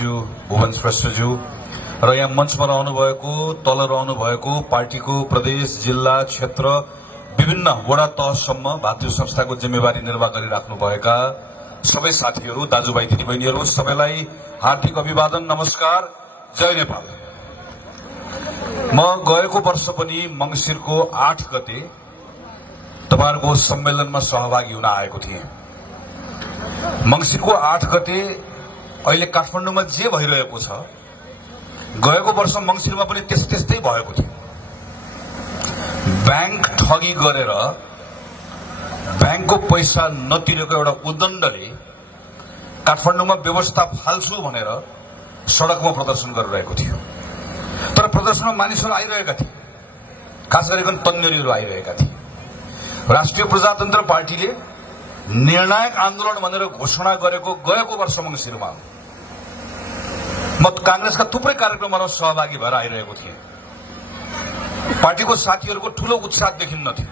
श्रेष्ठज्यू, भुवन श्रेष्ठज्यू र यहाँ मञ्चमा रहनुभएको, तल रहनुभएको पार्टीको प्रदेश, जिल्ला, क्षेत्र, विभिन्न वडा तहसम्म भातृ संस्थाको जिम्मेवारी निर्वाह गरिराख्नुभएका सबै साथीहरू, दाजुभाइ, दिदीबहिनीहरू, सबैलाई हार्दिक अभिवादन, नमस्कार, जय नेपाल। म गएको वर्ष पनि मंसिरको 8 गते तपाईहरुको सम्मेलनमा सहभागी हुन आएको थिएँ। मंसिरको 8 गते अहिले काठमाडौँमा जे भइरहेको छ, गएको वर्ष मंसिरमा पनि त्यस्तै भएको थियो। बैंक ठगी गरेर बैंकको पैसा नतिरेको एउटा उद्दण्डले काठमाडौँमा व्यवस्था फाल्छु भनेर सड़कमा प्रदर्शन गरिरहेको थियो। तर प्रदर्शनमा मानिसहरू आइरहेका थिए, खास गरिकन तन्नेरीहरू आइरहेका थिए। राष्ट्रिय प्रजातन्त्र पार्टीले निर्णायक आन्दोलन भनेर घोषणा गरेको गएको वर्ष मंसिरमा म कांग्रेसका थुप्रै कार्यक्रममा सहभागी भएर आइरहेको थिएँ। पार्टीको साथीहरूको ठूलो उत्साह देखिन्नथ्यो,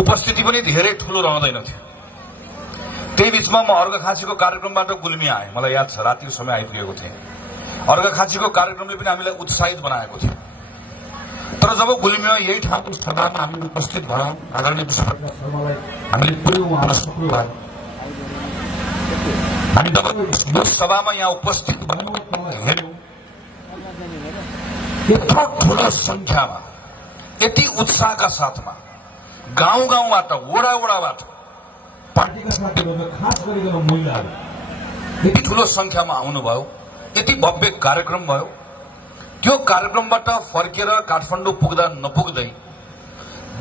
उपस्थिति पनि धेरै ठूलो रहँदैनथ्यो। त्यही बीचमा म अर्घाखाँचीको कार्यक्रमबाट गुल्मी आएँ। मलाई याद छ, रातिको समय आइपुगेको थिएँ। अर्घाखाँचीको कार्यक्रमले पनि हामीलाई उत्साहित बनाएको थियो। तर जब गुल्मीमा यही ठाउँको सभामा हामी उपस्थित भयौं, आदरणीय विश्वप्रकाश शर्मालाई हामीले पुर्यौं, उहाँलाई सफल भयो। हामी जब यो सभामा यहाँ उपस्थित भयौं, हेर्यौं, यत्रो ठूलो संख्यामा, यति उत्साहका साथमा गाउँ-गाउँबाट, वडा-वडाबाट पार्टीका साथीहरू, खास गरिकन महिलाहरू यति ठूलो संख्यामा आउनुभयो। यति भव्य कार्यक्रम भयो। त्यो कार्यक्रमबाट फर्केर काठमाडौँ पुग्दा नपुग्दै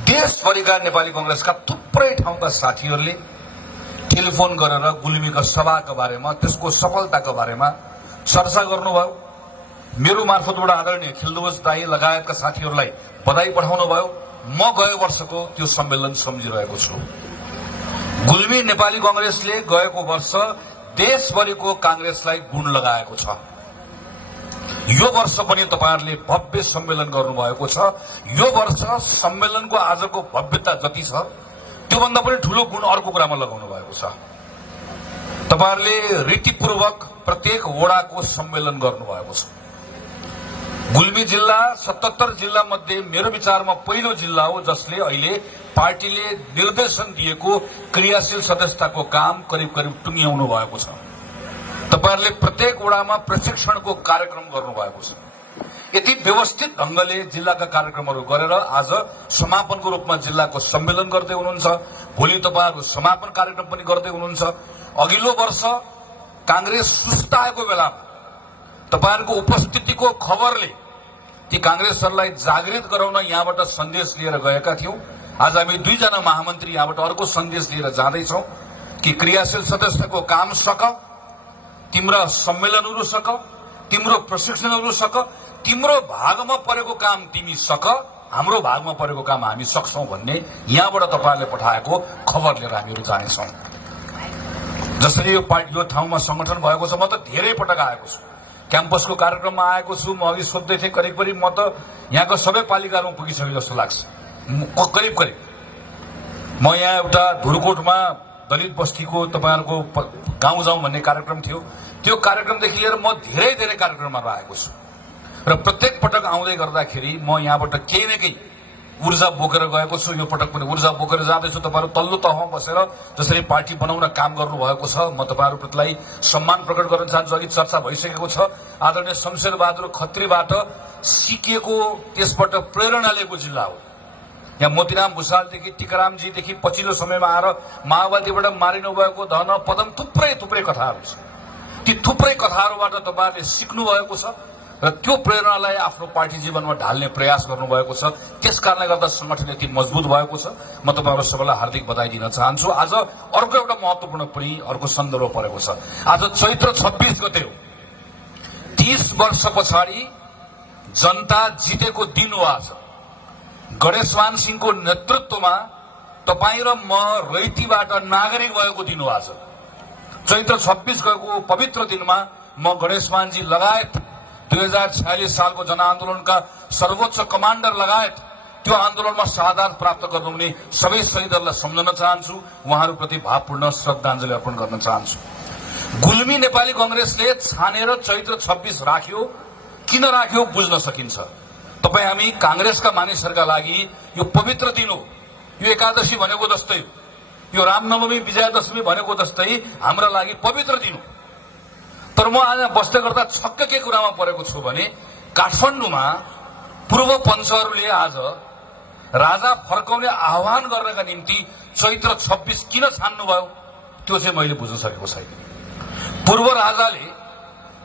देशभरिका नेपाली कांग्रेसका थुप्रै ठाउँका साथीहरूले टेलिफोन गरेर गुल्मीका सभाका बारेमा, त्यसको सफलताका बारेमा चर्चा गर्नुभयो। मेरो मार्फतबाट आदरणीय खिलध्वज दाई लगायतका साथीहरूलाई बधाई पठाउनुभयो। म गएको वर्षको त्यो सम्मेलन सम्झिरहेको छु। गुल्मी नेपाली कांग्रेसले गएको वर्ष देशभरिको कांग्रेसलाई गुण लगाएको छ। यो वर्ष पनि तपाईहरुले भव्य सम्मेलन गर्नुभएको छ। यो वर्ष सम्मेलनको आजको भव्यता जति छ, त्योभन्दा पनि ठूलो गुण अर्को कुरामा लगाउनु भएको छ। तपाईहरुले रीतिपूर्वक प्रत्येक वडाको सम्मेलन गर्नुभएको छ। गुल्मी जिल्ला 77 जिल्ला मध्ये मेरो विचारमा पहिलो जिल्ला हो जसले अहिले पार्टीले निर्देशन दिएको क्रियाशील सदस्यताको काम करिब टुंग्याउनु भएको छ। तपाईहरुले प्रत्येक वडामा प्रशिक्षणको कार्यक्रम गर्नुभएको छ। यति व्यवस्थित ढंगले जिल्लाका कार्यक्रमहरू गरेर आज समापनको रूपमा जिल्लाको सम्मेलन गर्दै हुनुहुन्छ। भोलि तपाईहरु समापन कार्यक्रम पनि गर्दै हुनुहुन्छ। अघिल्लो वर्ष कांग्रेस सुस्ताएको बेलामा तपाईहरुको उपस्थितिको खबरले ती कांग्रेसहरूलाई जागृत गराउन यहाँबाट सन्देश लिएर गएका थियौं। आज हामी 2 जना महामन्त्री यहाँबाट अर्को सन्देश लिएर जाँदैछौं कि क्रियाशील सदस्यताको काम सक, तिम्रो सम्मेलनहरू सक, तिम्रो प्रशिक्षणहरू सक, तिम्रो भागमा परेको काम तिमी सक, हाम्रो भागमा परेको काम हामी सक्छौं भन्ने यहाँबाट तपाईहरुले पठाएको खबर लिएर हामीहरू जानेछौं। जसरी यो ठाउँमा संगठन भएको छ, म त धेरै पटक आएको छु। क्याम्पसको कार्यक्रममा आएको छु। म अघि सोध्दै थिएँ, करिब म त यहाँको सबै पालिकामा पुगिसके जस्तो लाग्छ। करिब म यहाँ एउटा धुरकोटमा दलित बस्तीको तपाईहरुको गाउँ जाउँ भन्ने कार्यक्रम थियो। त्यो कार्यक्रमदेखि लिएर म धेरै कार्यक्रममा रहेको छु र प्रत्येक पटक आउँदै गर्दाखेरि म यहाँबाट केही न केही ऊर्जा बोकेर गएको छु। यो पटक पनि ऊर्जा बोकेर जाँदैछु। तपाईहरु तल्लो तहमा बसेर जसरी पार्टी बनाउन काम गर्नु भएको छ, म तपाईहरुप्रतिलाई सम्मान प्रकट गर्न चाहन्छु। अघि चर्चा भइसकेको छ। आदरणीय शमशेर बहादुर खत्रीबाट सिकेको, त्यसबाट प्रेरणा लिएको जिल्ला हो। यहाँ मोतीराम भुसालदेखि टीकारामजीदेखि पछिल्लो समयमा आएर माओवादीबाट मारिनु भएको धन पदम थुप्रै कथाहरू छ। ती थुप्रै कथाहरूबाट तपाईहरुले सिक्नु भएको छ र त्यो प्रेरणालाई आफ्नो पार्टी जीवनमा ढाल्ने प्रयास गर्नुभएको छ। त्यसकारणले गर्दा संगठन यति मजबुत भएको छ। म तपाईहरु सबैलाई हार्दिक बधाई दिन चाहन्छु। आज अर्को एउटा महत्त्वपूर्ण पनि अर्को सन्दर्भ परेको छ। आज चैत्र 26 गते हो। 30 वर्ष पछाडि जनता जितेको दिन हो। आज गणेशमान सिंहको नेतृत्वमा तपाई र म रैतीबाट नागरिक भएको दिन हो। आज चैत्र 26 गएको पवित्र दिनमा म गणेशमानजी लगायत 2046 सालको जनआन्दोलनका सर्वोच्च कमान्डर लगायत त्यो आन्दोलनमा शहादत प्राप्त गर्नुहुने सबै शहीदहरूलाई सम्झन चाहन्छु। उहाँहरूप्रति भावपूर्ण श्रद्धाञ्जली अर्पण गर्न चाहन्छु। गुल्मी नेपाली कांग्रेसले छानेर चैत्र 26 राख्यो। किन राख्यो बुझ्न सकिन्छ। तपाई हामी कांग्रेसका मानिसहरूका लागि यो पवित्र दिन हो। यो एकादशी भनेको जस्तै, यो रामनवमी विजयादशमी भनेको जस्तै हाम्रा लागि पवित्र दिन हो। तर म आज बस्दै गर्दा छक्क के कुरामा परेको छु भने काठमाडौँमा पूर्व पञ्चहरूले आज राजा फर्काउने आह्वान गर्नका निम्ति चैत्र 26 किन छान्नुभयो त्यो चाहिँ मैले बुझ्न सकेको छैन। पूर्व राजाले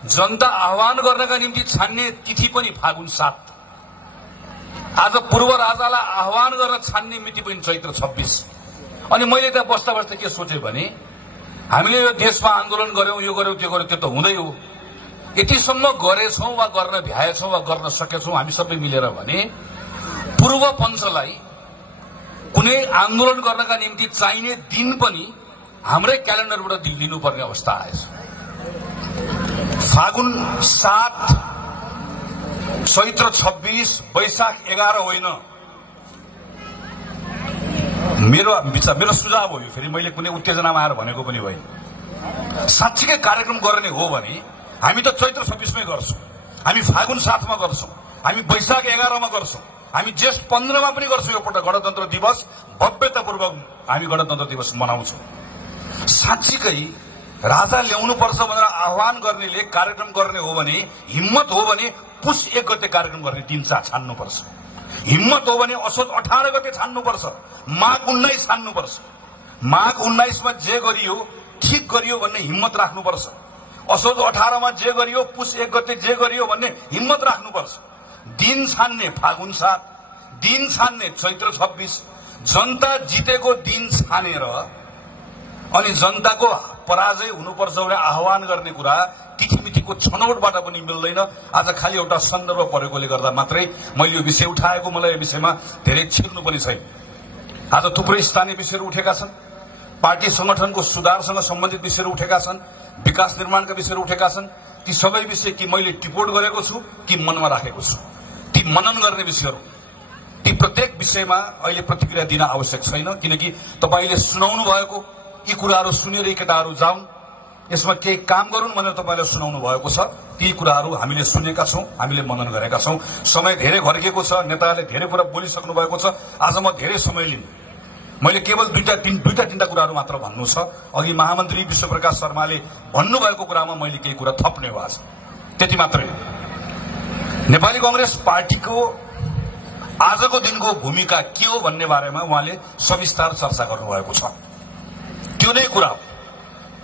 जनता आह्वान गर्नका निम्ति छान्ने तिथि पनि फागुन 7। आज पूर्व राजालाई आह्वान गर्न छान्ने मिति पनि चैत्र 26। अनि मैले त्यहाँ बस्दा बस्दा के सोचे भने हामीले यो देशमा आन्दोलन गर्यौं, यो गर्यौं, त्यो गर्यौं, त्यो त हुँदै हो। यतिसम्म गरेछौं वा गर्न भ्याएछौं वा गर्न सकेछौं हामी सबै मिलेर भने पूर्व पञ्चलाई कुनै आन्दोलन गर्नका निम्ति चाहिने दिन पनि हाम्रै क्यालेन्डरबाट लिनुपर्ने अवस्था आएछ। फागुन 7, चैत्र 26, वैशाख 11 होइन। मेरो सुझाव हो यो। फेरि मैले कुनै उत्तेजनामा आएर भनेको पनि होइन। साँच्चीकै कार्यक्रम गर्ने हो भने हामी त चैत्र 26 मै गर्छौं, हामी फागुन 7 मा गर्छौं, हामी वैशाख 11 मा गर्छौं, हामी ज्येष्ठ 15 मा पनि गर्छौं। यो पटक गणतन्त्र दिवस भव्यतापूर्वक हामी गणतन्त्र दिवस मनाउँछौं। साँच्चीकै राजा ल्याउनुपर्छ भनेर आह्वान गर्नेले कार्यक्रम गर्ने हो भने, हिम्मत हो भने पुस 1 गते कार्यक्रम गर्ने दिन छान्नुपर्छ। हिम्मत हो भने असोज 18 गते छान्नुपर्छ, माघ 19 छान्नुपर्छ। माघ 19 मा जे गरियो ठीक गरियो भन्ने हिम्मत राख्नुपर्छ। असोज 18 मा जे गरियो, पुस 1 गते जे गरियो भन्ने हिम्मत राख्नुपर्छ। दिन छान्ने फागुन 7, दिन छान्ने चैत्र 26, जनता जितेको दिन छानेर अनि जनताको पराजय हुनुपर्छ भने आह्वान गर्ने कुरा तिथिमितिको छनौटबाट पनि मिल्दैन। आज खालि एउटा सन्दर्भ परेकोले गर्दा मात्रै मैले यो विषय उठाएको। मलाई यो विषयमा धेरै छिर्नु पनि छैन। आज थुप्रै स्थानीय विषयहरू उठेका छन्, पार्टी संगठनको सुधारसँग सम्बन्धित विषयहरू उठेका छन्, विकास निर्माणका विषयहरू उठेका छन्। ती सबै विषय कि मैले टिपोट गरेको छु कि मनमा राखेको छु, ती मनन गर्ने विषयहरू, ती प्रत्येक विषयमा अहिले प्रतिक्रिया दिन आवश्यक छैन। किनकि तपाईले सुनाउनु भएको यी कुराहरू सुनेर यी केटाहरू जाउन्, यसमा केही काम गरून् भनेर तपाईले सुनाउनु भएको छ। ती कुराहरू हामीले सुनेका छौं, हामीले मनन गरेका छौं। समय धेरै घर्केको छ, नेताहरूले धेरै कुरा बोलिसक्नु भएको छ। आज म धेरै समय लिनु, मैले केवल दुईटा तीनटा कुराहरू मात्र भन्नु छ। अघि महामन्त्री विश्वप्रकाश शर्माले भन्नुभएको कुरामा मैले केही कुरा थप्ने हो आज, त्यति मात्रै हो। नेपाली कांग्रेस पार्टीको आजको दिनको भूमिका के हो भन्ने बारेमा उहाँले सविस्तार चर्चा गर्नुभएको छ। त्यो नै कुरा हो।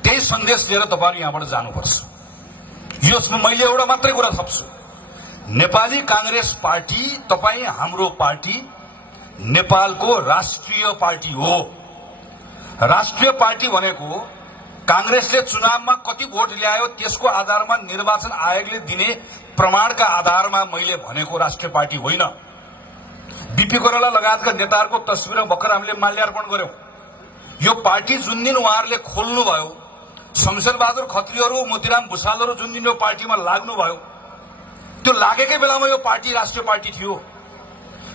त्यही सन्देश लिएर तपाईहरु यहाँबाट जानुपर्छ। यसमा मैले एउटा मात्रै कुरा थप्छु। नेपाली कांग्रेस पार्टी तपाई हाम्रो पार्टी नेपालको राष्ट्रिय पार्टी हो। राष्ट्रिय पार्टी भनेको कांग्रेसले चुनावमा कति भोट ल्यायो त्यसको आधारमा निर्वाचन आयोगले दिने प्रमाणका आधारमा मैले भनेको राष्ट्रिय पार्टी होइन। बीपी कोइराला लगायतका नेताहरूको तस्बिर भर्खर हामीले माल्यार्पण गर्यौं। यो पार्टी जुन दिन उहाँहरूले खोल्नुभयो, शमशेरबहादुर खत्रीहरू, मोतीराम भुषालहरू जुन दिन यो पार्टीमा लाग्नुभयो, त्यो लागेकै बेलामा यो पार्टी राष्ट्रिय पार्टी थियो।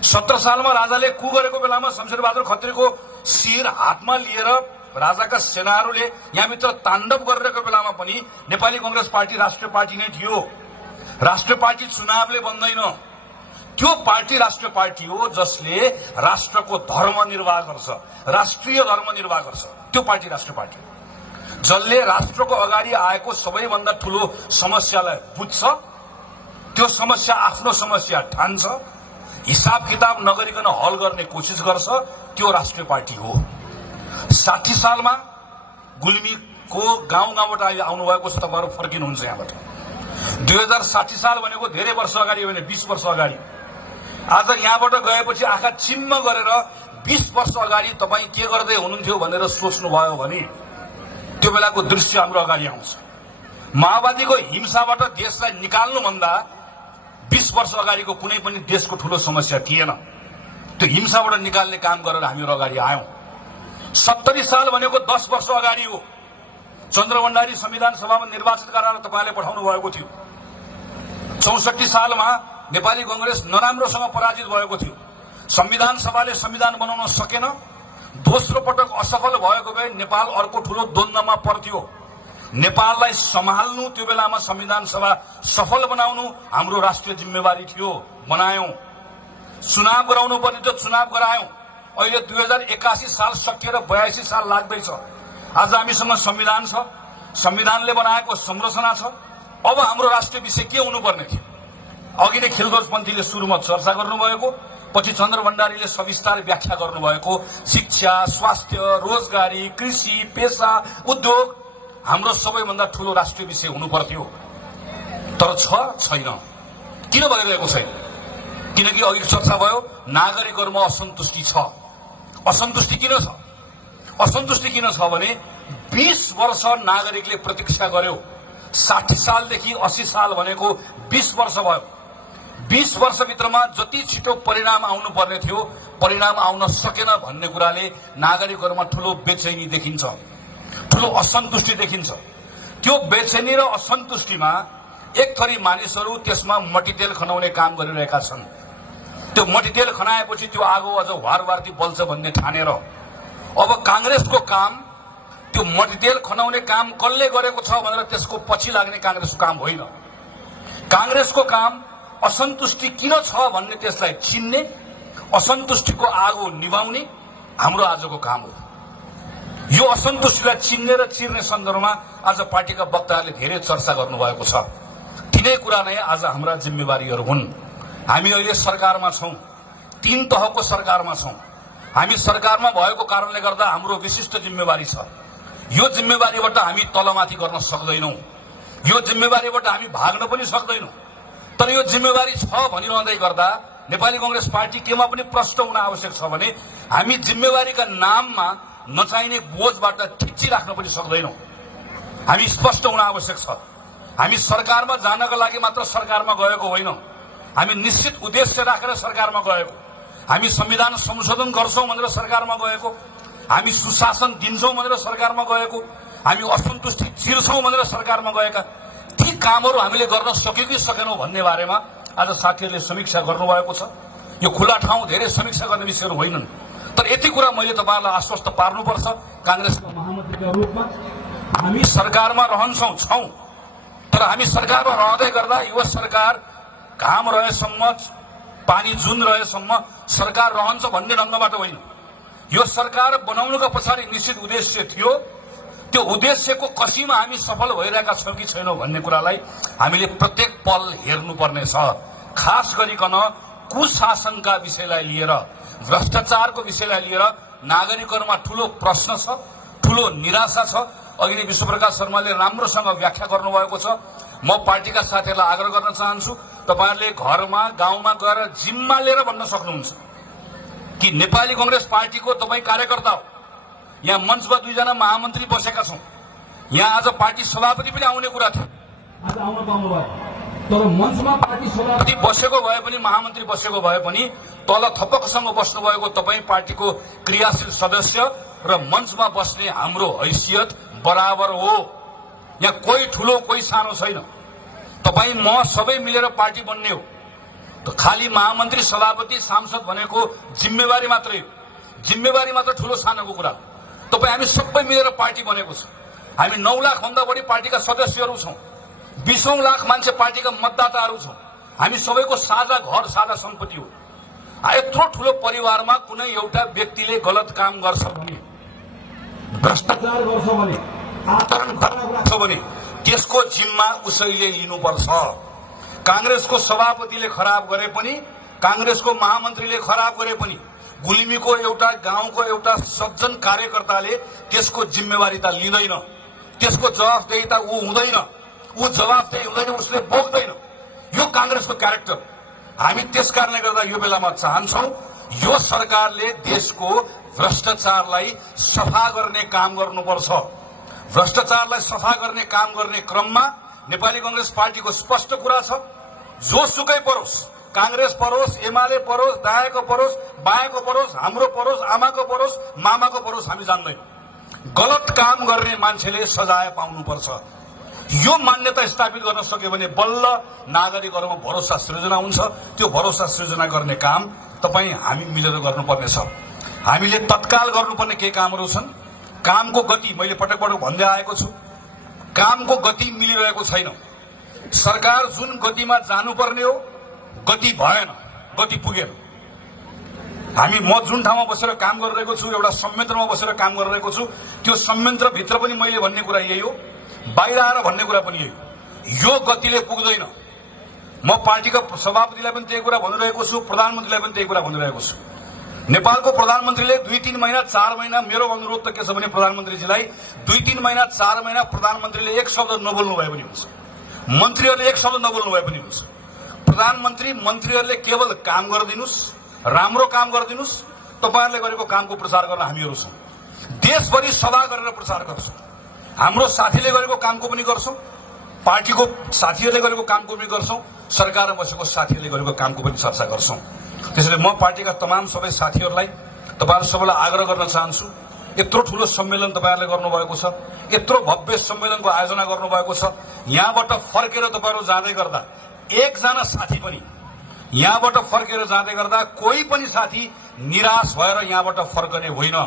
17 सालमा राजाले कु गरेको बेलामा शमशेरबहादुर खत्रीको शिर हातमा लिएर राजाका सेनाहरूले यहाँभित्र ताण्डव गरिरहेको बेलामा पनि नेपाली कांग्रेस पार्टी राष्ट्रिय पार्टी नै थियो। राष्ट्रिय पार्टी चुनावले बन्दैन। त्यो पार्टी राष्ट्रिय पार्टी हो जसले राष्ट्रको धर्म निर्वाह गर्छ, राष्ट्रिय धर्म निर्वाह गर्छ। त्यो पार्टी राष्ट्रिय पार्टी हो। जसले राष्ट्रको अगाडि आएको सबैभन्दा ठूलो समस्यालाई बुझ्छ, त्यो समस्या आफ्नो समस्या ठान्छ, हिसाब किताब नगरिकन हल गर्ने कोसिस गर्छ, त्यो राष्ट्रिय पार्टी हो। 60 सालमा गुल्मीको गाउँ गाउँबाट आउनु भएको छ। तपाईहरु फर्किनुहुन्छ यहाँबाट। 2060 साल भनेको धेरै वर्ष अगाडि होइन, 20 वर्ष अगाडि। आज यहाँबाट गएपछि आँखा चिम्म गरेर 20 वर्ष अगाडि तपाई के गर्दै हुनुहुन्थ्यो भनेर सोच्नुभयो भने त्यो बेलाको दृश्य हाम्रो अगाडि आउँछ। माओवादीको हिंसाबाट देशलाई निकाल्नुभन्दा 20 वर्ष अगाडिको कुनै पनि देशको ठूलो समस्या थिएन। त्यो हिंसाबाट निकाल्ने काम गरेर हामीहरू अगाडि आयौं। 70 साल भनेको 10 वर्ष अगाडि हो। चन्द्रभण्डारी संविधान सभामा निर्वाचित गराएर तपाईले पठाउनु भएको थियो। 64 सालमा नेपाली कांग्रेस नराम्रोसँग पराजित भएको थियो। संविधान सभाले संविधान बनाउन सकेन। दोस्रो पटक असफल भएको भए नेपाल अर्को ठूलो द्वन्द्वमा पर्थ्यो। नेपाललाई सम्हाल्नु, त्यो बेलामा संविधान सभा सफल बनाउनु हाम्रो राष्ट्रिय जिम्मेवारी थियो। बनायौं। चुनाव गराउनु पर्ने थियो, चुनाव गरायौं। अहिले 2081 साल सकिएर 82 साल लाग्दैछ। आज हामीसँग संविधान छ, संविधानले बनाएको संरचना छ। अब हाम्रो राष्ट्रिय विषय के हुनुपर्ने थियो? अघि नै खिलध्वज पन्थीले सुरुमा चर्चा गर्नुभएको, पछि चन्द्र भण्डारीले सविस्तार व्याख्या गर्नुभएको शिक्षा, स्वास्थ्य, रोजगारी, कृषि, पेशा, उद्योग हाम्रो सबैभन्दा ठूलो राष्ट्रिय विषय हुनुपर्थ्यो। तर छैन। किन भइरहेको छैन? किनकि अघि चर्चा भयो, नागरिकहरूमा असन्तुष्टि छ। असन्तुष्टि किन छ? असन्तुष्टि किन छ भने 20 वर्ष नागरिकले प्रतीक्षा गर्यो। 60 सालदेखि 80 साल भनेको 20 वर्ष भयो। 20 वर्षभित्रमा जति छिटो परिणाम आउनु पर्ने थियो, परिणाम आउन सकेन भन्ने कुराले नागरिकहरूमा ठूलो बेचैनी देखिन्छ, ठूलो असन्तुष्टि देखिन्छ। त्यो बेचैनी र असन्तुष्टिमा एक थरी मानिसहरू त्यसमा मट्टीतेल खनाउने काम गरिरहेका छन्। त्यो मट्टीतेल खनाएपछि त्यो आगो अझ वारवारती बल्छ भन्ने ठानेर अब कांग्रेसको काम त्यो मट्टीतेल खनाउने काम कसले गरेको छ भनेर त्यसको पछि लाग्ने कांग्रेसको काम होइन। कांग्रेसको काम असन्तुष्टि किन छ भन्ने त्यसलाई चिन्ने, असन्तुष्टिको आगो निभाउने हाम्रो आजको काम हो। यो असन्तुष्टिलाई चिन्ने र चिर्ने सन्दर्भमा आज पार्टीका वक्ताहरूले धेरै चर्चा गर्नुभएको छ। तिनै कुरा नै आज हाम्रा जिम्मेवारीहरू हुन्। हामी अहिले सरकारमा छौं, 3 तहको सरकारमा छौं। हामी सरकारमा भएको कारणले गर्दा हाम्रो विशिष्ट जिम्मेवारी छ। यो जिम्मेवारीबाट हामी तलमाथि गर्न सक्दैनौं, यो जिम्मेवारीबाट हामी भाग्न पनि सक्दैनौं। तर यो जिम्मेवारी छ भनिरहँदै गर्दा नेपाली कांग्रेस पार्टी केमा पनि प्रष्ट हुन आवश्यक छ भने हामी जिम्मेवारीका नाममा नचाहिने बोझबाट ठिच्ची राख्न पनि सक्दैनौं। हामी स्पष्ट हुन आवश्यक छ। हामी सरकारमा जानका लागि मात्र सरकारमा गएको होइनौं। हामी निश्चित उद्देश्य राखेर सरकारमा गएको। हामी संविधान संशोधन गर्छौं भनेर सरकारमा गएको, हामी सुशासन दिन्छौं भनेर सरकारमा गएको, हामी असन्तुष्टि चिर्छौं भनेर सरकारमा गएका। ती कामहरू हामीले गर्न सक्यौं कि सकेनौं भन्ने बारेमा आज साथीहरूले समीक्षा गर्नुभएको छ। यो खुला ठाउँ धेरै समीक्षा गर्ने विषयहरू होइनन्। तर यति कुरा मैले तपाईहरुलाई आश्वस्त पार्नुपर्छ, कांग्रेसको महामन्त्रीका रूपमा हामी सरकारमा रहन्छौं, छौं। तर हामी सरकारमा रहँदै गर्दा यो सरकार घाम रहेसम्म, पानी जुन रहेसम्म सरकार रहन्छ भन्ने ढंगबाट होइन। यो सरकार बनाउनुको पछाडि निश्चित उद्देश्य थियो। त्यो उद्देश्यको कसीमा हामी सफल भइरहेका छौं कि छैनौं भन्ने कुरालाई हामीले प्रत्येक पल हेर्नुपर्ने छ। खास गरिकन कुशासनका विषयलाई लिएर, भ्रष्टाचारको विषयलाई लिएर नागरिकहरूमा ठूलो प्रश्न छ, ठूलो निराशा छ। अघि नै विश्वप्रकाश शर्माले राम्रोसँग व्याख्या गर्नुभएको छ। म पार्टीका साथीहरूलाई आग्रह गर्न चाहन्छु, तपाईहरुले घरमा, गाउँमा गएर जिम्मा लिएर भन्न सक्नुहुन्छ कि नेपाली कांग्रेस पार्टीको तपाई कार्यकर्ता हो। यहाँ मञ्चमा 2 जना महामन्त्री बसेका छौं। यहाँ आज पार्टी सभापति पनि आउने कुरा थियो, आज आउन पाउनु भयो। तर मञ्चमा पार्टी सभापति बसेको भए पनि, महामन्त्री बसेको भए पनि तल थपकसँग बस्नु भएको तपाई पार्टीको क्रियाशील सदस्य र मञ्चमा बस्ने हाम्रो हैसियत बराबर हो। यहाँ कोही ठूलो कोही सानो छैन। तपाई म सबै मिलेर पार्टी बन्ने हो। त खाली महामन्त्री, सभापति, सांसद भनेको जिम्मेवारी मात्रै हो। जिम्मेवारी मात्र ठूलो सानोको कुरा। तपाई हामी सबै मिलेर पार्टी बनेको छ। हामी 9 लाख भन्दा बढी पार्टीका सदस्यहरू छौं। 20 लाख मान्छे पार्टीका मतदाताहरू छौं। हामी सबैको साझा घर, साझा सम्पत्ति हो। यत्रो ठूलो परिवारमा कुनै एउटा व्यक्तिले गलत काम गर्छ भने, भ्रष्टाचार गर्छ भने, आचरण खराब राख्छ भने त्यसको जिम्मा उसैले लिनुपर्छ। कांग्रेसको सभापतिले खराब गरे पनि, कांग्रेसको महामन्त्रीले खराब गरे पनि गुल्मीको एउटा गाउँको एउटा सज्जन कार्यकर्ताले त्यसको जिम्मेवारीता लिँदैन, त्यसको जवाफदेहीता ऊ हुँदैन, ऊ जवाफदेही हुँदैन, उसले बोक्दैन। यो कांग्रेसको क्यारेक्टर। हामी त्यसकारणले गर्दा यो बेलामा चाहन्छौं यो सरकारले देशको भ्रष्टाचारलाई सफा गर्ने काम गर्नुपर्छ। भ्रष्टाचारलाई सफा गर्ने काम गर्ने क्रममा नेपाली कांग्रेस पार्टीको स्पष्ट कुरा छ, जोसुकै परोस्, कांग्रेस परोस्, एमाले परोस्, दायाँको परोस्, बायाँको परोस्, हाम्रो परोस्, आमाको परोस्, मामाको परोस्, हामी जान्दैनौं। गलत काम गर्ने मान्छेले सजाय पाउनुपर्छ। यो मान्यता स्थापित गर्न सक्यो भने बल्ल नागरिकहरूमा भरोसा सृजना हुन्छ। त्यो भरोसा सृजना गर्ने काम तपाई हामी मिलेर गर्नुपर्ने छ। हामीले तत्काल गर्नुपर्ने केही कामहरू छन्। कामको गति मैले पटक पटक भन्दै आएको छु। कामको गति मिलिरहेको छैन। सरकार जुन गतिमा जानुपर्ने हो गति भएन, गति पुगेन। म जुन ठाउँमा बसेर काम गरिरहेको छु, एउटा संयन्त्रमा बसेर काम गरिरहेको छु, त्यो संयन्त्रभित्र पनि मैले भन्ने कुरा यही हो, बाहिर आएर भन्ने कुरा पनि यही हो। यो गतिले पुग्दैन। म पार्टीका सभापतिलाई पनि त्यही कुरा भनिरहेको छु, प्रधानमन्त्रीलाई पनि त्यही कुरा भनिरहेको छु। नेपालको प्रधानमन्त्रीले 2-3 महिना 4 महिना, मेरो अनुरोध त के छ भने प्रधानमन्त्रीजीलाई 2-3 महिना 4 महिना प्रधानमन्त्रीले एक शब्द नबोल्नु भए पनि हुन्छ, मन्त्रीहरूले एक शब्द नबोल्नु भए पनि हुन्छ। प्रधानमन्त्री मन्त्रीहरूले केवल काम गरिदिनुस्, राम्रो काम गरिदिनुस्। तपाईहरुले गरेको कामको प्रचार गर्न हामीहरू छौं। देशभरि सभा गरेर प्रचार गर्छौं। हाम्रो साथीले गरेको कामको पनि गर्छौं, पार्टीको साथीहरूले गरेको कामको पनि गर्छौं, सरकारमा बसेको साथीहरूले गरेको कामको पनि चर्चा गर्छौं। त्यसैले म पार्टीका तमाम सबै साथीहरूलाई, तपाईहरु सबैलाई आग्रह गर्न चाहन्छु, यत्रो ठूलो सम्मेलन तपाईहरुले गर्नुभएको छ, यत्रो भव्य सम्मेलनको आयोजना गर्नुभएको छ, यहाँबाट फर्केर तपाईहरु जाँदै गर्दा एकजना साथी पनि, यहाँबाट फर्केर जाँदै गर्दा कोही पनि साथी निराश भएर यहाँबाट फर्कने होइन।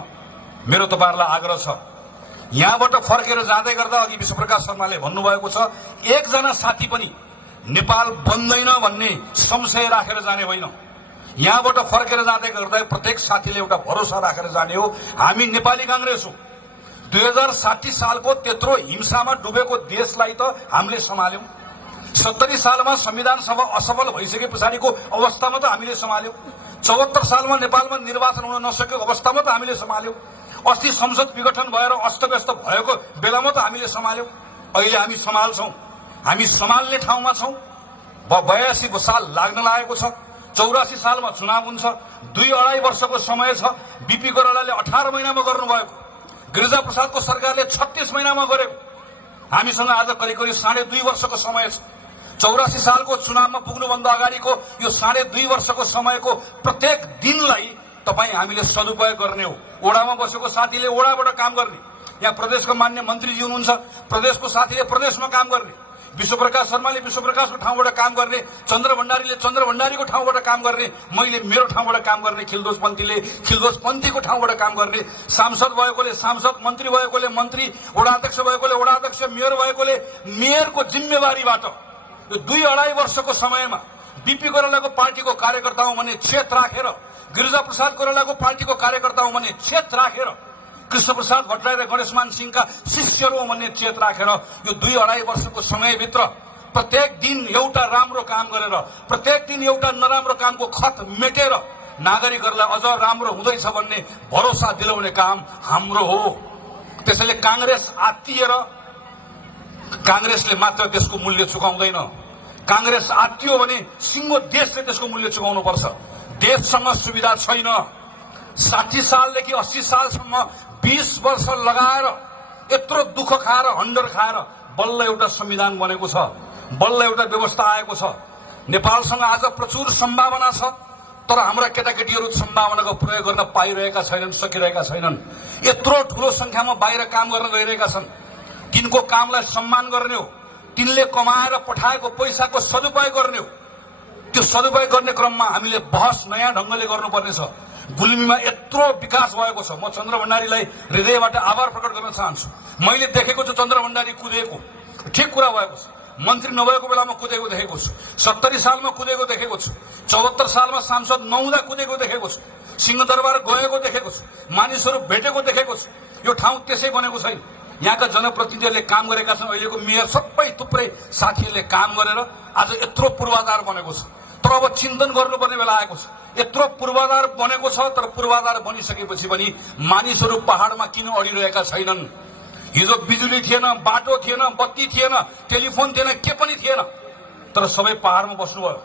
मेरो तपाईहरुलाई आग्रह छ, यहाँबाट फर्केर जाँदै गर्दा अघि विश्वप्रकाश शर्माले भन्नुभएको छ, एकजना साथी पनि नेपाल बन्दैन भन्ने संशय राखेर जाने होइन। यहाँबाट फर्केर जाँदै गर्दा प्रत्येक साथीले एउटा भरोसा राखेर जाने हो, हामी नेपाली कांग्रेस हो। 2060 सालको त्यत्रो हिंसामा डुबेको देशलाई त हामीले सम्हाल्यौं। 70 सालमा संविधान सभा असफल भइसके पछाडिको अवस्थामा त हामीले सम्हाल्यौं। 74 सालमा नेपालमा निर्वाचन हुन नसकेको अवस्थामा त हामीले सम्हाल्यौं। अस्ति संसद विघटन भएर अस्तव्यस्त भएको बेलामा त हामीले सम्हाल्यौं। अहिले हामी सम्हाल्छौं, हामी सम्हाल्ने ठाउँमा छौं। 82 साल लाग्न लागेको छ, 84 सालमा चुनाव हुन्छ, 2-2.5 वर्षको समय छ। बीपी कोइरालाले 18 महिनामा गर्नुभएको, गिरिजा प्रसादको सरकारले 36 महिनामा गरेको। हामीसँग आज करिब 2.5 वर्षको समय छ। 84 सालको चुनावमा पुग्नुभन्दा अगाडिको यो 2.5 वर्षको समयको प्रत्येक दिनलाई तपाई हामीले सदुपयोग गर्ने हो। ओडामा बसेको साथीले ओडाबाट काम गर्ने, यहाँ प्रदेशको मान्य मन्त्रीजी हुनुहुन्छ, प्रदेशको साथीले प्रदेशमा काम गर्ने, विश्वप्रकाश शर्माले विश्वप्रकाशको ठाउँबाट काम गर्ने, चन्द्र भण्डारीले चन्द्र भण्डारीको ठाउँबाट काम गर्ने, मैले मेरो ठाउँबाट काम गर्ने, खिलदोस पन्थीले खिलदोस पन्थीको ठाउँबाट काम गर्ने, सांसद भएकोले सांसद, मन्त्री भएकोले मन्त्री, वडाध्यक्ष भएकोले वडाध्यक्ष, मेयर भएकोले मेयरको जिम्मेवारीबाट यो 2-2.5 वर्षको समयमा बीपी कोइरालाको पार्टीको कार्यकर्ता हुँ भन्ने छेत राखेर, गिरिजा प्रसाद कोइरालाको पार्टीको कार्यकर्ता हुँ भन्ने छेत राखेर, कृष्ण प्रसाद भट्टराई र गणेशमान सिंहका शिष्यहरू भन्ने चेत राखेर यो 2-2.5 वर्षको समयभित्र प्रत्येक दिन एउटा राम्रो काम गरेर, प्रत्येक दिन एउटा नराम्रो कामको खत मेटेर नागरिकहरूलाई अझ राम्रो हुँदैछ भन्ने भरोसा दिलाउने काम हाम्रो हो। त्यसैले कांग्रेस आत्तिएर कांग्रेसले मात्र त्यसको मूल्य चुकाउँदैन। कांग्रेस आत्तियो भने सिंगो देशले त्यसको मूल्य चुकाउनुपर्छ। देशसँग सुविधा छैन। 60 सालदेखि 80 सालसम्म 20 वर्ष लगाएर यत्रो दुःख खाएर हन्डर खाएर बल्ल एउटा संविधान बनेको छ, बल्ल एउटा व्यवस्था आएको छ। नेपालसँग आज प्रचुर सम्भावना छ, तर हाम्रा केटाकेटीहरू सम्भावनाको प्रयोग गर्न पाइरहेका छैनन्, सकिरहेका छैनन्। यत्रो ठूलो संख्यामा बाहिर काम गर्न गइरहेका छन्। तिनको कामलाई सम्मान गर्ने हो, तिनले कमाएर पठाएको पैसाको सदुपयोग गर्ने हो। त्यो सदुपयोग गर्ने क्रममा हामीले बहस नयाँ ढंगले गर्नुपर्नेछ। गुल्मीमा यत्रो विकास भएको छ। म चन्द्र भण्डारीलाई हृदयबाट आभार प्रकट गर्न चाहन्छु। मैले देखेको छु चन्द्र भण्डारी कुदेको, ठिक कुरा भएको छ। मन्त्री नभएको बेलामा कुदेको देखेको छु, 70 सालमा कुदेको देखेको छु, 74 सालमा सांसद नहुँदा कुदेको देखेको छु, सिंहदरबार गएको देखेको छु, मानिसहरू भेटेको देखेको छु। यो ठाउँ त्यसै बनेको छैन। यहाँका जनप्रतिनिधिहरूले काम गरेका छन्। अहिलेको मेयर सबै थुप्रै साथीहरूले काम गरेर आज यत्रो पूर्वाधार बनेको छ। तर अब चिन्तन गर्नुपर्ने बेला आएको छ। यत्रो पूर्वाधार बनेको छ, तर पूर्वाधार बनिसकेपछि पनि मानिसहरू पहाडमा किन अडिरहेका छैनन्? हिजो बिजुली थिएन, बाटो थिएन, बत्ती थिएन, टेलिफोन थिएन, के पनि थिएन, तर सबै पहाडमा बस्नुभयो।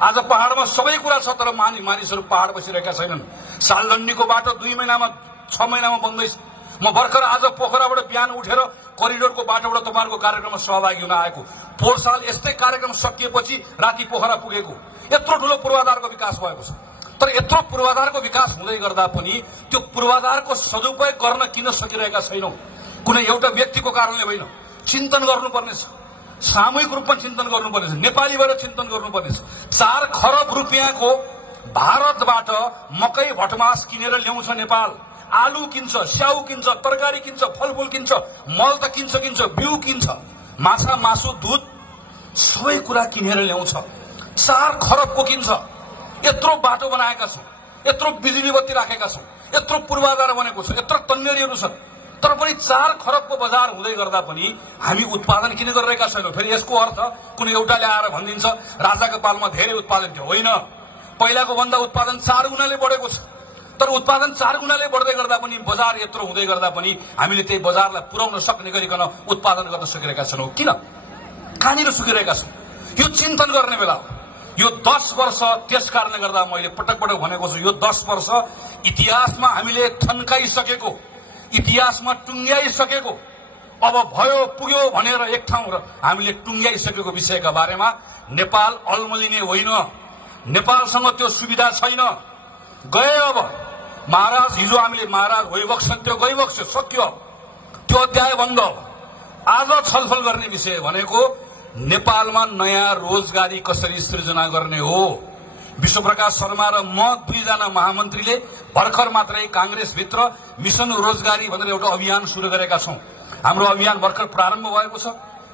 आज पहाडमा सबै कुरा छ, तर मानिसहरू पहाड बसिरहेका छैनन्। सालडण्डीको बाटो 2 महिनामा 6 महिनामा बन्दैछ। म भर्खर आज पोखराबाट बिहान उठेर करिडोरको बाटोबाट तपाईहरुको कार्यक्रममा सहभागी हुन आएको। पोहोर साल यस्तै कार्यक्रम सकिएपछि राति पोखरा पुगेको। यत्रो ठूलो पूर्वाधारको विकास भएको छ। तर यत्रो पूर्वाधारको विकास हुँदै गर्दा पनि त्यो पूर्वाधारको सदुपयोग गर्न किन सकिरहेका छैनौं? कुनै एउटा व्यक्तिको कारणले होइन। चिन्तन गर्नुपर्नेछ, सामूहिक रूपमा चिन्तन गर्नुपर्नेछ, नेपाली भएर चिन्तन गर्नुपर्नेछ। 4 खरब रुपियाँको भारतबाट मकै भटमास किनेर ल्याउँछ नेपाल। आलु किन्छ, स्याउ किन्छ, तरकारी किन्छ, फलफूल किन्छ, मल त किन्छ, बिउ किन्छ, माछा मासु दूध सबै कुरा किनेर ल्याउँछ। 4 खरबको किन्छ। यत्रो बाटो बनाएका छौं, यत्रो बिजुली बत्ती राखेका छौं, यत्रो पूर्वाधार बनेको छ, यत्रो तन्नेरीहरू छन्, तर पनि 4 खरबको बजार हुँदै गर्दा पनि हामी उत्पादन किन गरिरहेका छैनौं? फेरि यसको अर्थ कुनै एउटाले आएर भनिदिन्छ राजाको पालमा धेरै उत्पादन थियो। होइन, पहिलाको भन्दा उत्पादन 4 गुणाले बढेको छ, तर उत्पादन 4 गुणाले बढ्दै गर्दा पनि बजार यत्रो हुँदै गर्दा पनि हामीले त्यही बजारलाई पुर्याउन सक्ने गरिकन उत्पादन गर्न सकिरहेका छैनौं। किन? कहाँनिर सुकिरहेका छौं? यो चिन्तन गर्ने बेला हो। यो 10 वर्ष त्यस कारणले गर्दा मैले पटक पटक भनेको छु, यो 10 वर्ष इतिहासमा हामीले थन्काइसकेको, इतिहासमा टुङ्ग्याइसकेको, अब भयो पुग्यो भनेर एक ठाउँ हामीले टुङ्ग्याइसकेको विषयका बारेमा नेपाल अल्मलिने होइन। नेपालसँग त्यो सुविधा छैन। गए अब महाराज, हिजो हामीले महाराज गइबक्छन्, त्यो गइबक्स्यो, सक्यो, त्यो अध्याय बन्द। आज छलफल गर्ने विषय भनेको नेपालमा नयाँ रोजगारी कसरी सृजना गर्ने हो। विश्वप्रकाश शर्मा र म 2 जना महामन्त्रीले भर्खर मात्रै कांग्रेसभित्र मिशन रोजगारी भनेर एउटा अभियान सुरु गरेका छौं। हाम्रो अभियान भर्खर प्रारम्भ भएको छ।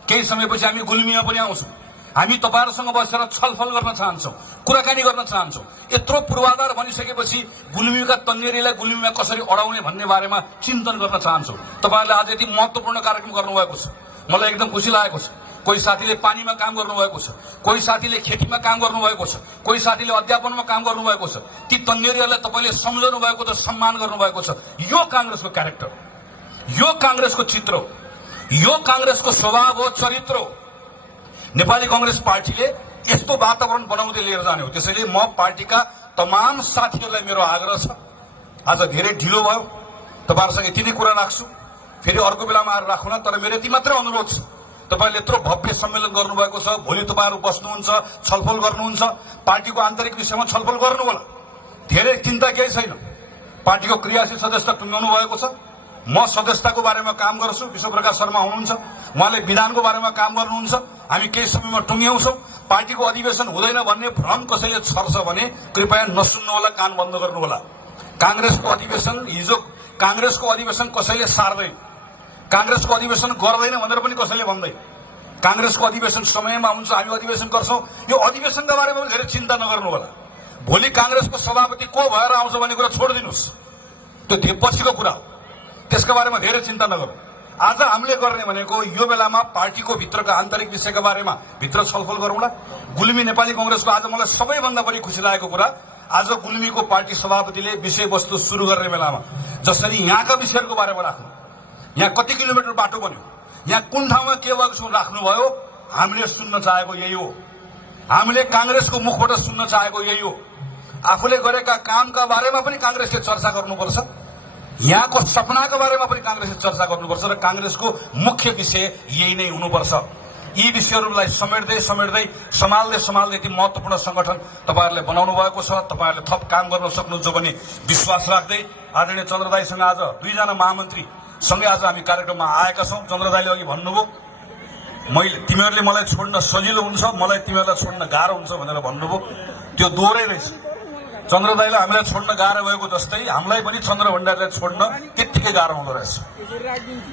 केही समयपछि हामी गुल्मीमा पनि आउँछौं। हामी तपाईहरुसँग बसेर छलफल गर्न चाहन्छौं, कुराकानी गर्न चाहन्छौं। यत्रो पूर्वाधार बनिसकेपछि गुल्मीका तन्नेरीलाई गुल्मीमा कसरी अडाउने भन्ने बारेमा चिन्तन गर्न चाहन्छौं। तपाईहरुले आज यति महत्त्वपूर्ण कार्यक्रम गर्नुभएको छ, मलाई एकदम खुसी लागेको छ। कोही साथीले पानीमा काम गर्नुभएको छ, कोही साथीले खेतीमा काम गर्नुभएको छ, कोही साथीले अध्यापनमा काम गर्नुभएको छ। ती तन्नेरीहरूलाई तपाईले सम्झनु भएको छ, सम्मान गर्नुभएको छ। यो कांग्रेसको क्यारेक्टर, यो कांग्रेसको चित्र, यो कांग्रेसको स्वभाव हो, चरित्र हो। नेपाली कांग्रेस पार्टीले यस्तो वातावरण बनाउँदै लिएर जाने हो। त्यसैले म पार्टीका तमाम साथीहरूलाई मेरो आग्रह छ, आज धेरै ढिलो भयो, तपाईहरुसँग यति नै कुरा राख्छु, फेरि अर्को बेलामा आएर राखौँला। तर मेरो यति मात्रै अनुरोध छ, तपाईले यत्रो भव्य सम्मेलन गर्नुभएको छ, भोलि तपाईहरु बस्नुहुन्छ, छलफल गर्नुहुन्छ, पार्टीको आन्तरिक विषयमा छलफल गर्नु होला। धेरै चिन्ता केही छैन। पार्टीको क्रियाशील सदस्यता टुङ्गाउनु भएको छ। म सदस्यताको बारेमा काम गर्छु, विश्वप्रकाश शर्मा हुनुहुन्छ, उहाँले विधानको बारेमा काम गर्नुहुन्छ। हामी केही समयमा टुङ्ग्याउँछौं। पार्टीको अधिवेशन हुँदैन भन्ने भ्रम कसैले छर्छ भने कृपया नसुन्नु होला, कान बन्द गर्नु होला। कांग्रेसको अधिवेशन, हिजो कांग्रेसको अधिवेशन कसैले सार्दैन, कांग्रेसको अधिवेशन गर्दैन भनेर पनि कसैले भन्दैन। कांग्रेसको अधिवेशन समयमा हुन्छ, हामी अधिवेशन गर्छौं। यो अधिवेशनका बारेमा पनि धेरै चिन्ता नगर्नु होला। भोलि कांग्रेसको सभापति को भएर आउँछ भन्ने कुरा छोडिदिनुस्, त्यो पछिको कुरा हो, त्यसका बारेमा धेरै चिन्ता नगर्नु। आज हामीले गर्ने भनेको यो बेलामा पार्टीको भित्रका आन्तरिक विषयका बारेमा भित्र छलफल गरौँला। गुल्मी नेपाली कांग्रेसको आज मलाई सबैभन्दा बढी खुसी लागेको कुरा, आज गुल्मीको पार्टी सभापतिले विषयवस्तु सुरु गर्ने बेलामा जसरी यहाँका विषयहरूको बारेमा राख्नु, यहाँ कति किलोमिटर बाटो बन्यो, यहाँ कुन ठाउँमा के भएको छ राख्नुभयो, हामीले सुन्न चाहेको यही हो। हामीले कांग्रेसको मुखबाट सुन्न चाहेको यही हो। आफूले गरेका कामका बारेमा पनि कांग्रेसले चर्चा गर्नुपर्छ, यहाँको सपनाका बारेमा पनि कांग्रेसले चर्चा गर्नुपर्छ र कांग्रेसको मुख्य विषय यही नै हुनुपर्छ। यी विषयहरूलाई समेट्दै सम्हाल्दै यति महत्वपूर्ण संगठन तपाईहरुले बनाउनु भएको छ। तपाईहरुले थप काम गर्न सक्नुहुन्छ भन्ने विश्वास राख्दै आदरणीय चन्द्र दाइसँग आज 2 जना महामन्त्री सँगै आज हामी कार्यक्रममा आएका छौं। चन्द्र दाइले अघि भन्नुभयो, तिमीहरूले मलाई छोड्न सजिलो हुन्छ, मलाई तिमीहरूलाई छोड्न गाह्रो हुन्छ भनेर भन्नुभयो। त्यो दोहोरै रहेछ। चन्द्र दाइले हामीलाई छोड्न गाह्रो भएको जस्तै हामीलाई पनि चन्द्र भण्डारीलाई छोड्न त्यत्तिकै गाह्रो हुँदो रहेछ।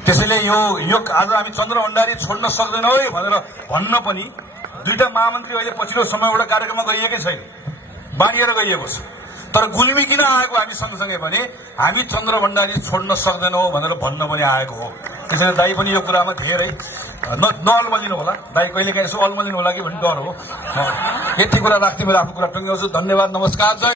त्यसैले यो आज हामी चन्द्र भण्डारी छोड्न सक्दैनौँ है भनेर भन्न पनि 2टा महामन्त्री अहिले पछिल्लो समयबाट कार्यक्रममा गइएकै छैन, बाँडिएर गइएको छ। तर गुल्मी किन आएको हामी सँगसँगै भने हामी चन्द्र भण्डारी छोड्न सक्दैनौँ भनेर भन्न पनि आएको हो। त्यसैले दाइ पनि यो कुरामा धेरै नअल्मलिनु होला। दाइ कहिलेकाहीँ यसो अल्मलिनु होला कि भन्ने डर हो। यति कुरा राख्दै मेरो आफ्नो कुरा टुङ्ग्याउँछु। धन्यवाद, नमस्कार।